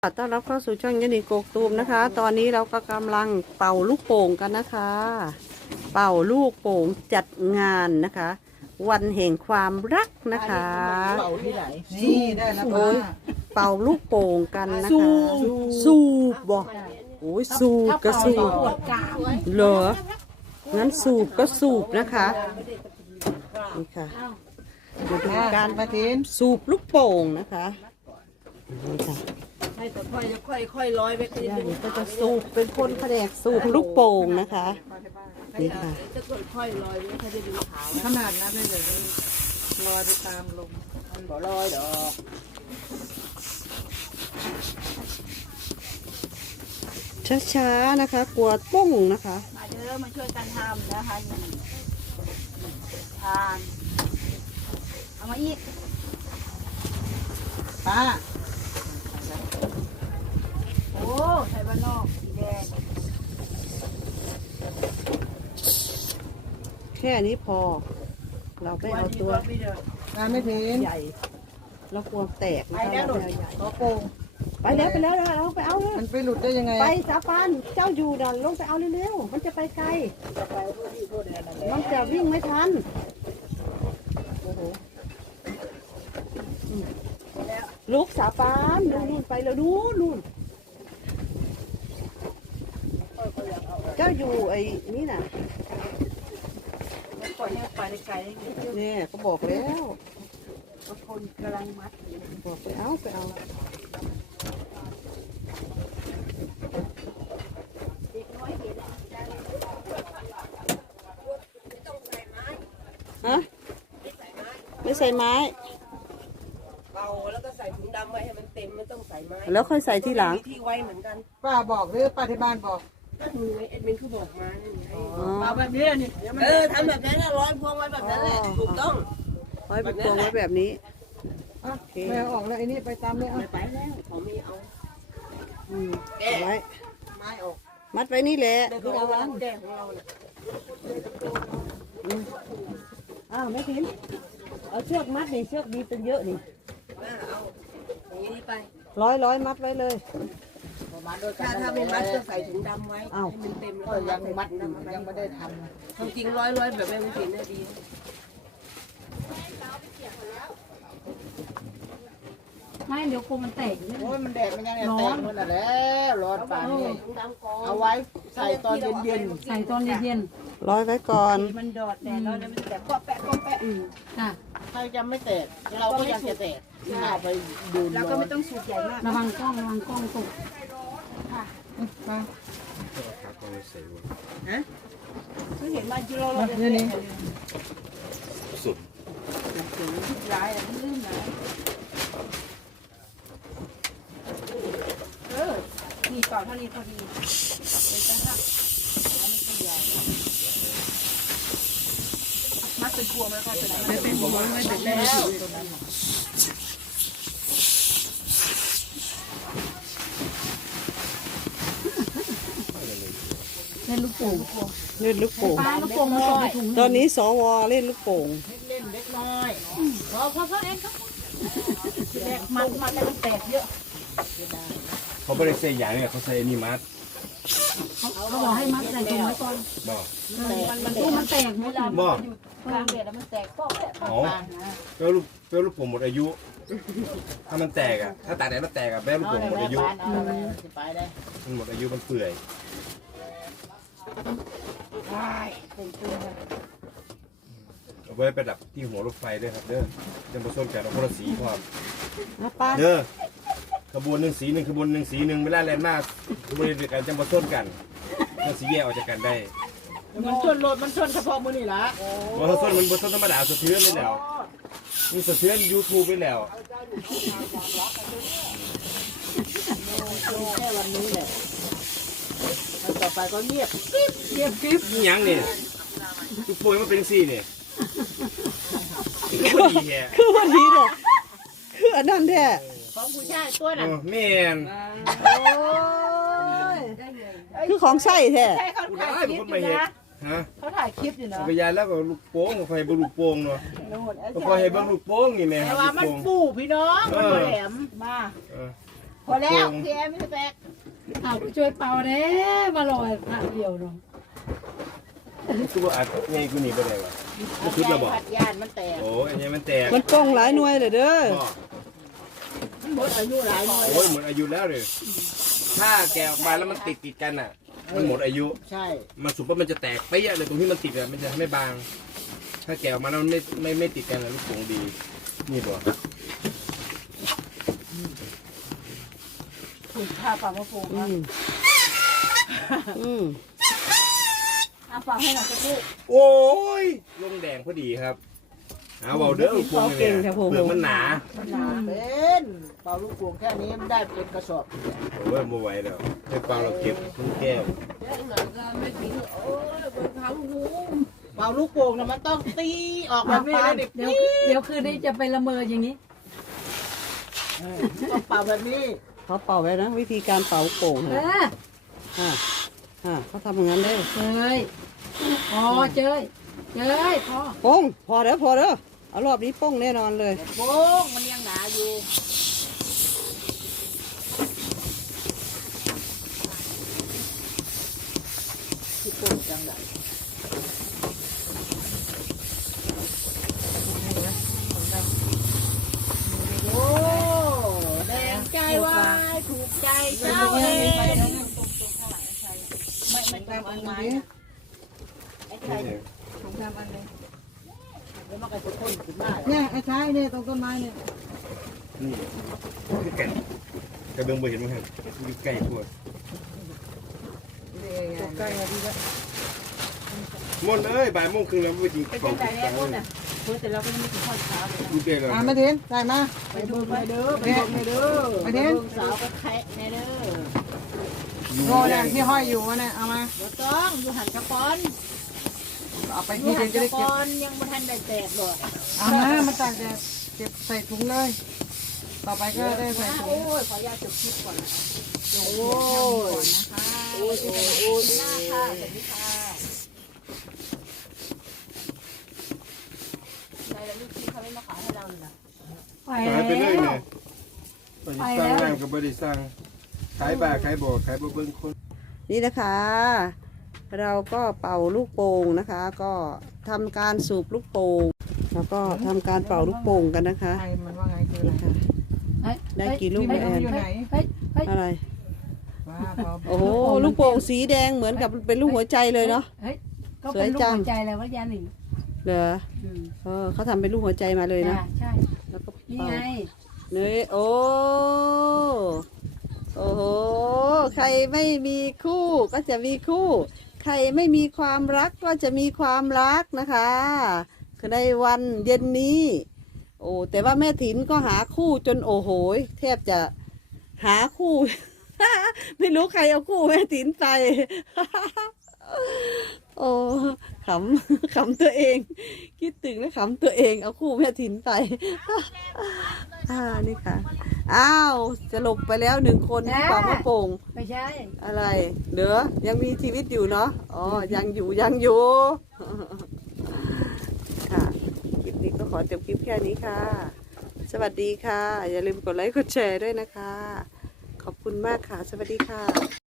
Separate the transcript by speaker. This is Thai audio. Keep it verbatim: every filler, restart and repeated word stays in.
Speaker 1: ต้อนรับเข้าสู่ช่องยันนีโกกตูมนะคะ ตอนนี้เราก็กำลังเป่าลูกโป่งกันนะคะ เป่าลูกโป่งจัดงานนะคะ วันแห่งความรักนะคะ
Speaker 2: เป่าที่ไหนนี่ได้แล้ว
Speaker 1: โอ้
Speaker 2: ป้าย
Speaker 1: เป่าลูกโป่งกันนะคะสูบบอกโอ้ยสูบก็สูบเหรองั้นสูบก็สูบนะคะนี่ค่ะมาดูการ
Speaker 2: มาทิน
Speaker 1: สูบลูกโป่งนะคะนี่ค่ะ
Speaker 3: ให้แต่ค่อยค่อยค่อยลอยไปคืน
Speaker 1: ย่าหนูก็จะสูบเป็นคนแผนกสูบลูกโป่งนะคะนี่ค่ะ
Speaker 3: จะค่อยค่อยลอยไม่ค่อยจะดูขาว
Speaker 2: ขนาดนั้นเลยลอยไปตามลม
Speaker 3: มันบ่ลอยดอก
Speaker 1: ช้าๆนะคะ กลัวป้งนะคะ
Speaker 3: มาเด้อมาช่วยกันทำนะคะนี่ทานเอามาอีก
Speaker 2: ป้า
Speaker 3: โอ้ไทยบ้านนอกสีแดง
Speaker 1: แค่นี้พอ เราไม่เอาตัว
Speaker 3: ไม่เด้อง
Speaker 2: านไม่ทิน
Speaker 1: ใหญ่เรากลัวแตก
Speaker 3: ไป
Speaker 1: นะคะ
Speaker 3: แล้วห
Speaker 1: เรา
Speaker 3: นุ
Speaker 1: ไม่เอาใหญ่
Speaker 2: ตัวโป่ง
Speaker 1: ไปแล้วไปแล้วเราไปเอาเลย
Speaker 2: มันไปหลุดได้ยังไง
Speaker 1: ไปสาปานเจ้าอยู่ดันลงไปเอาเร็วๆมันจะไปไกล
Speaker 3: จะไปพูดที่พูดอะไรนั่นแหละ
Speaker 1: มันจะวิ่งไม่ทันโอ้โหอืมลูกสาปานนู่นนู่นไปแล้วนู่นนู่นเจ้าอยู่ไอ้นี่น่ะ
Speaker 3: ปล่อยให้ไปไกลๆ
Speaker 1: เนี่ยก็บอกแล้ว
Speaker 3: คนกำลังมัดอยู่
Speaker 1: บอกไปเอาไปเอา
Speaker 3: เด็กน้อยเห็น
Speaker 1: ฮะไม่ใส่ไม้
Speaker 3: เป่าแล้วก็ใส่ถุงดำไว้ให้มันเต็มไม่ต้องใส่ไม้
Speaker 1: แล้วค่อยใส่ทีหลัง
Speaker 3: มีที่ไว้เหมือนกัน
Speaker 2: ป้าบอกหรือป้าที่บ้านบอก
Speaker 3: ก็ดูไอ้เอ็ดมินเขาบอกมานี่ไง
Speaker 1: อ๋อ
Speaker 3: เป่าแบบนี้นี่เออทำแบบนั้นนะร้อยพวงไว้แบบนั้นแหละถูกต้อง
Speaker 1: ร้อยเป็นพวงไว้แบบนี้
Speaker 2: อ่ะไม่เอาออกแล้วไอ้นี่ไปตามเลยอ่ะ
Speaker 3: ไม่ไปแล้วเขาไม่เอา
Speaker 1: อืมเอาไว้
Speaker 2: ไม้ออก
Speaker 1: มัดไว้นี่แหละ
Speaker 3: แต่
Speaker 1: ที่
Speaker 3: เขา
Speaker 1: เรา
Speaker 3: เอา
Speaker 1: วาง
Speaker 3: แดงของเราเนี่ย
Speaker 1: อ้าวแม่พิมพ์เอาเชือกมัดนี่เชือกดีเป็นเยอะนี่
Speaker 3: น่าเอาอย่างนี้ไป
Speaker 1: ร้อยร้อยมัดไว้เลย
Speaker 3: ถ้าถ้าไม่มัดก็ใส่ถุงดำไว้
Speaker 1: อ้าว
Speaker 3: ให้มันเต็ม
Speaker 2: ก็
Speaker 3: แล้ว
Speaker 2: ยังมัด
Speaker 3: ถุงดำไว้
Speaker 2: ยังไม่ได้ท
Speaker 3: ความจริงร้อยร้อยแบบแม่ไม่ผิดน่าดี
Speaker 4: ไม่เดี๋ยวโคมันแตกอยู่
Speaker 2: ำ
Speaker 4: เนี่ย
Speaker 2: โอ้ยมันแดดมันยังไงแตกมันน่ะแล้วร้อนป่านนี้
Speaker 3: ถุงดำก่อน
Speaker 2: เอาไว้ใส่ตอนเย็น
Speaker 4: ใส่ตอนเย็น
Speaker 1: ร้อยไว้ก่อน
Speaker 3: มันดอดแดดแล้วเนี่ยมันจะแตกก็แปะก็แปะ
Speaker 4: ๆค่ะ
Speaker 2: ๆใครจะไม่แตกเราก็ยังจะแตกข้าไปดูน
Speaker 3: แล้วก็ไม่ต้องสูบใหญ่มาก
Speaker 4: ระวังกล้องระวังกล้องตก
Speaker 2: มา
Speaker 3: คือเห็นมาจิโร่เราจะ
Speaker 2: นี่นี่
Speaker 3: ทุกร้ายอ่ะมันลื่นนะเออนี่ต่อเท่านี้พอดีเลยจ้ะค่ะอันนี้ก็ใหญ่มัดเป็นพวงแล้วก็เป็นอะไรไม่เป็นพวงไม่เป็นแล้ว
Speaker 4: เล่นลูกโป่ง
Speaker 1: เล่นลูกโป่ง
Speaker 4: ปลาลูกโป่งมันตกไปถุง
Speaker 1: ตอนนี้สวเล่นลูกโป่ง
Speaker 2: เล่นเล็กน้อย
Speaker 4: พอพอพอเองครับ
Speaker 3: แตกมันมันแล้วมันแตกเยอะ
Speaker 5: เขาไม่ได้ใส่ยางเนี่ยเขาใส่อันนี่มัด
Speaker 4: เขาเขาบอกให้มัดใส่ถุงไว้ก่อน
Speaker 5: บอก
Speaker 3: มันมัน
Speaker 4: ตู้มันแตกหมดเลย
Speaker 5: บอก
Speaker 3: กลางเดือดแล้วมันแตกป๊อกแตกป๊อก
Speaker 5: อ๋อแปลว่าลูกแปลว่าลูกผมหมดอายุ ถ้ามันแตกอ่ะ ถ้าตากแดดมันแตกอ่ะแปลว่าลูก
Speaker 2: เอา
Speaker 5: ผม
Speaker 2: เลย
Speaker 5: หมด
Speaker 2: แม่
Speaker 5: อายุ
Speaker 2: ปานเอาเลยสิไปได้
Speaker 5: มันหมดอายุมันเปื่อยเอาไว้ประดับที่หัวรถไฟด้วยครับเด้อจะมาส้นกันเอาคนละสีพร้อม
Speaker 1: นะป้า
Speaker 5: เด้อขบวนหนึ่งสีหนึ่งขบวนหนึ่งสีหนึ่งเวลาแลนมากขบวนเดียวกันจะมาส้นกันมันสีแยกออกจากกันได้
Speaker 2: มันชนรถมันชนเฉพาะมือนี่ละ
Speaker 5: เพราะถ้าส้นมันบนส้นธรรมดาสะเทือนไปแล้วมีสะเทือนยูทูบไปแล้ว
Speaker 2: แค่วันนี้แหละแล้วต่อไปก็เงียบ
Speaker 5: เงียบกริบนี่ยังนี่ลูกโป่งมันเป็นสี่นี่คือดีแฮะ
Speaker 1: คือวันนี้เนี่ยคืออันนั้นแท้
Speaker 2: ของผู้ชายตัวน่ะ
Speaker 5: โอ้แม่น
Speaker 1: โอ้ยคือของใส่แท้
Speaker 3: ใช่เขา
Speaker 5: กู
Speaker 3: ถ่า
Speaker 5: ได้
Speaker 3: ยค
Speaker 5: เป็น
Speaker 3: ลิป
Speaker 5: คน
Speaker 3: อ
Speaker 5: มา
Speaker 3: ยู่
Speaker 5: เห็ด
Speaker 3: นะ
Speaker 5: ฮะ
Speaker 3: เขาถ่ายคลิปอยู่นะ
Speaker 5: เอาไปยายแล้วก็ลูกโป่งก็คอยเบิ่งลูกโป่งเนาะ
Speaker 3: โน่น
Speaker 5: ก็คอยให้เบิ่งลูกโป่งนี่แม่ค
Speaker 2: แต่
Speaker 5: รับ
Speaker 2: ว่า
Speaker 5: ลูก
Speaker 2: มัน
Speaker 5: โป่ง
Speaker 2: ปูพี่น้องมันบ่แหลมมา
Speaker 5: เออ
Speaker 2: พอแล้วพี่แอมไม่แตก
Speaker 4: เอาไปช่วยเป่าเด้มาลอยผ่าเดียวเนาะ
Speaker 5: คือว่าอัดไงกูหนีไปไหนวะไม่คิดระบอก
Speaker 2: ผัดยานมันแตก
Speaker 5: โอ้ยอันนี้มันแตก
Speaker 1: มันโป่งหลายหน่วยเลยเด้อ
Speaker 5: พ่อ
Speaker 2: มันหมดอายุหลายหน่วย
Speaker 5: โอ้ยหมดอายุแล้วเลยถ้าแกะออกมาแล้วมันติดติดกันอ่ะ มันหมดอายุ
Speaker 2: ใช่
Speaker 5: มันสุกว่ามันจะแตกเปี้ยเลยตรงที่มันติดอ่ะมันจะไม่บาง ถ้าแกะออกมาแล้วมันไม่ไม่ไม่ติดกันอะลูกโป่งดี นี่บอก
Speaker 3: ถูกผ้าปากมะปู
Speaker 1: อืมอืม
Speaker 3: อาฝากให้หน่อยสักลูก
Speaker 5: โอ้ยลงแดงพอดีครับเอาเบาเด้อลูกโป่งเนี่ยเปลือกมันหนา
Speaker 2: มันหนาเป็นเป่าลูกโป่งแค่นี้มันได้เป็นกระสอบ
Speaker 5: โอ้ยไม่ไหวแล้วให้เปล่าเราเก็บทุกแก้ว
Speaker 2: เป่าลูกโป่งนะมันต้องตีออกแบบนี้เลยเด็ก
Speaker 4: เดี๋ยวเดี๋ยวคืนนี้จะไปละเมออย่างนี้
Speaker 2: ต้องเป่าแบบนี้
Speaker 1: เขาเป่าไว้นะ วิธีการเป่าโป่ง
Speaker 4: เอ
Speaker 1: ฮะ
Speaker 4: อ
Speaker 1: อ่าอ่าเขาทำอย่างนั้นได้
Speaker 4: เจยพอเจยเจยพอ
Speaker 1: โป้งพอเด้อพอเด้อเอารอบนี้โป้งแน่นอนเลย
Speaker 2: โป่งมันยังหนาอยู่ที่โป่งจังไรโอ้แดงใจวายถูกใจเจ้าเองไม่ไม่ตามอันไม้นะไอ้ไข่ของตามอันเลยแล้วมันก็จะพ่นขึ้นมา
Speaker 3: เนี่ยไอ้ชายเนี่ยตรงต้นไม้เนี่ย
Speaker 5: นี่คือกันกระเบื้องบ่เห็นมั้งครับอยู่ใกล้ทั่ว
Speaker 3: ตกใกล้มาดีแล้ว
Speaker 5: มนเอ้ยบ่ายโมงครึ่งแล้วไปกิน
Speaker 2: เป็น
Speaker 5: ขอ
Speaker 2: จั
Speaker 5: ง
Speaker 2: ง
Speaker 5: กิ
Speaker 2: ไร
Speaker 5: น
Speaker 2: เนี่ย
Speaker 5: ตัง
Speaker 2: พ่นอ่ะเพื่อแต่เราก็ยังไม่ถึงข้อเช้าเลยนะ
Speaker 5: อยู่ใกล้แล้ว
Speaker 3: อ่ามาเทนใส่มา
Speaker 2: ไปดูไปเด้อไปดูไปเด้อไปเด้อสาวก็แคะแน่เด้อ
Speaker 3: โง่เนี่ยที่ห้อยอยู่วะเนี่ยเอามา
Speaker 2: บ่ต้องอยู่หันกระปอน
Speaker 3: เอาไป
Speaker 2: อ
Speaker 3: ที่
Speaker 2: ยู่
Speaker 3: เดี
Speaker 2: หั
Speaker 3: ยวน จะ
Speaker 2: กระ
Speaker 3: ได้
Speaker 2: ป
Speaker 3: เก็บ
Speaker 2: อนยังบ่ทันได้แตกบ่
Speaker 3: เอามามันตากแดดเก็บใส่ถุงเลย ต่อไปก็ได้ใส่ถุ
Speaker 2: โอ้
Speaker 3: ง
Speaker 2: ยขออนุญาตจบคลิปก่อนนะโอ้ยโอ้ยโอ้ยโอ้ยหน้าค่ะสวัสดีค่ะในแล้วลูกพี่เขาไม่มาขายให้เราเลยนะ
Speaker 4: ไป
Speaker 5: ขายไปเลย
Speaker 4: แล้
Speaker 5: เนี่
Speaker 4: วย
Speaker 5: ไปสร้างร่างกับบริษัทขายบ่าขายบ่อขายบ่เบิ่งคน
Speaker 1: นี่นะคะ เราก็เป่าลูกโป่งนะคะ ก็ทำการสูบลูกโป่งแล้วก็ทำการเป่าลูกโป่งกันนะคะ
Speaker 3: ใครมันว่าไงคือ
Speaker 1: นี่
Speaker 3: อะไร
Speaker 1: ค่ะ
Speaker 4: เฮ้ย
Speaker 1: ได้กี่ลูก
Speaker 3: พี่
Speaker 1: แอ
Speaker 3: ไม่รู้
Speaker 1: น
Speaker 3: อยู่ไหน
Speaker 4: เฮ้ยเฮ้ย
Speaker 1: อะไร
Speaker 3: ว้าพอ
Speaker 1: โอ้โหลูกโป่งสีแดงเหมือนกับเป็นลูกหัวใจเลยเนาะ
Speaker 4: เฮ้ยก็เป็นลูกหัวใจแล้วว่ายาหนิง
Speaker 1: เหรอ
Speaker 4: อืม
Speaker 1: เออเขาทำเป็นลูกหัวใจมาเลยนะ
Speaker 4: จ้ะใช่
Speaker 1: แล้วก็
Speaker 4: นี่
Speaker 1: เป่า
Speaker 4: ไง
Speaker 1: เนยโอ้โอ้โหใครไม่มีคู่ก็จะมีคู่ ใครไม่มีความรักก็จะมีความรักนะคะคือในวันเย็นนี้ โอ้แต่ว่าแม่ถินก็หาคู่จนโอ้โหแทบจะหาคู่ ไม่รู้ใครเอาคู่แม่ถินไป โอ้ขำ ขำตัวเอง คิดถึงแล้วขำตัวเองเอาคู่แม่ถินไป อ่านี่ค่ะ อ้าวจะหลบไปแล้วหนึ่งคนที่ปากมะโป่ง
Speaker 4: ไม่ใช่
Speaker 1: อะไรเหลือยังมีชีวิตอยู่เนาะอ๋อยังอยู่ยังอยู่ ค่ะคลิปนี้ก็ขอจบคลิปแค่นี้ค่ะ สวัสดีค่ะ อย่าลืมกดไลค์กดแชร์ด้วยนะคะ ขอบคุณมากค่ะ สวัสดีค่ะ